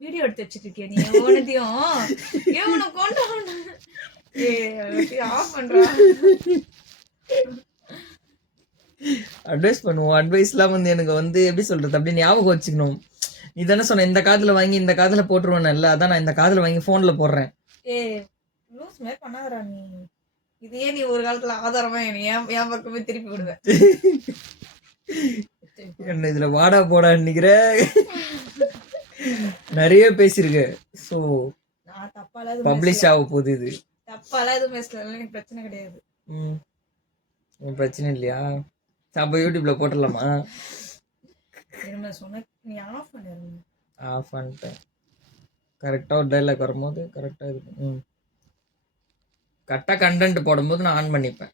Video எடுத்து வச்சுட்டு இருக்கியா நீ எவனத்தையும் எவனை கொண்டு ஆஃப் பண்றா. அட்வைஸ் பண்ணுவோம். அட்வைஸ்லாம் வந்து எனக்கு வந்து எப்படி சொல்றது அப்படி ஞாபகம் வச்சுக்கணும். நீ தானே சொன்ன இந்த காதுல வாங்கி இந்த காதுல போட்டுருவேன்ல, அதான் நான் இந்த காதுல வாங்கி போன்ல போடுறேன். லூஸ் மாதிரி பண்ணாதடா நீ. இதையே நீ ஒரு காலத்துல ஆதாரமா என் பக்கமே திருப்பி விடுவேன். என்ன இதுல வாடா போடா நிக்கிற நிறைய பேசிருக்க. சோ நான் தப்பால பப்ளிஷ் ஆக போகுது. இது தப்பால எதுவும் பேசல, எனக்கு பிரச்சனை கிடையாது. பிரச்சனை இல்லையா? அப்ப யூடியூப்ல போட்டுடலாமா? சொன்ன நீ ஆஃப் பண்ணிரு. ஆஃப் பண்ணிட்டேன். கரெக்டா ஒரு டைலாக் வரும்போது கரெக்டா இருக்கும். கரெக்டா கண்டென்ட் போடும்போது நான் ஆன் பண்ணிப்பேன்.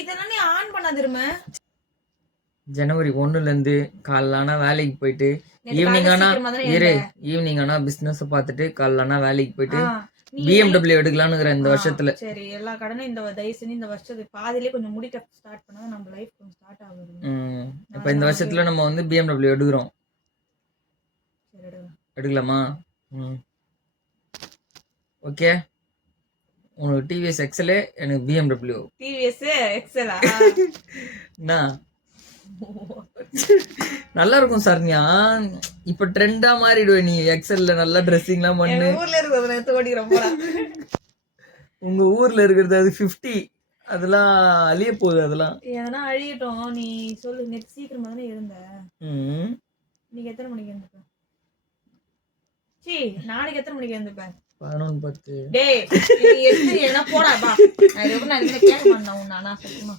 இதெல்லாம் நீ ஆன் பண்ணாதிருமே. ஜனவரி 1ல இருந்து காலைலானா வேலைக்கு போயிட்டு ஈவினிங் ஆனா பிசினஸ் பார்த்துட்டு காலைலானா வேலைக்கு போயிட்டு BMW எடுக்கலாம்னு இந்த வருஷத்துல. சரி, எல்லா கடனும் இந்த தயவு செஞ்சு இந்த வருஷத்துக்கு பாதியிலே கொஞ்சம் முடிக்க ஸ்டார்ட் பண்ணா நம்ம லைஃப் கொஞ்சம் ஸ்டார்ட் ஆகுது. இப்ப இந்த வருஷத்துல நம்ம வந்து BMW எடுக்கிறோம். எடுக்கலாமா? ஓகே. உங்களுக்கு TVS XL, எனக்கு BMW. TVS XL நல்லா இருக்கும் சரண்யா. இப்ப ட்ரெண்டா மாறிடுவே நீ. எக்ஸல்ல நல்லா ட்ரெஸ்ஸிங்லாம் பண்ணு. ஊர்ல இருக்கிறது உங்க ஊர்ல இருக்கிறது அது 50, அதெல்லாம் அழிய போகுது. அதெல்லாம் எதனா அழியட்டும். நீ சொல்லு, நேற்று சீக்கிரமா தானே இருந்த. நீங்க எத்தனை மணிக்கு இருந்துப்ப? நாளைக்கு எத்தனை மணிக்கு இருந்துப்பேன்? 11:10. டேய், என்ன போடா பா. நான் கேட்க மாட்டேன் உன்ன. நான் சத்தியமா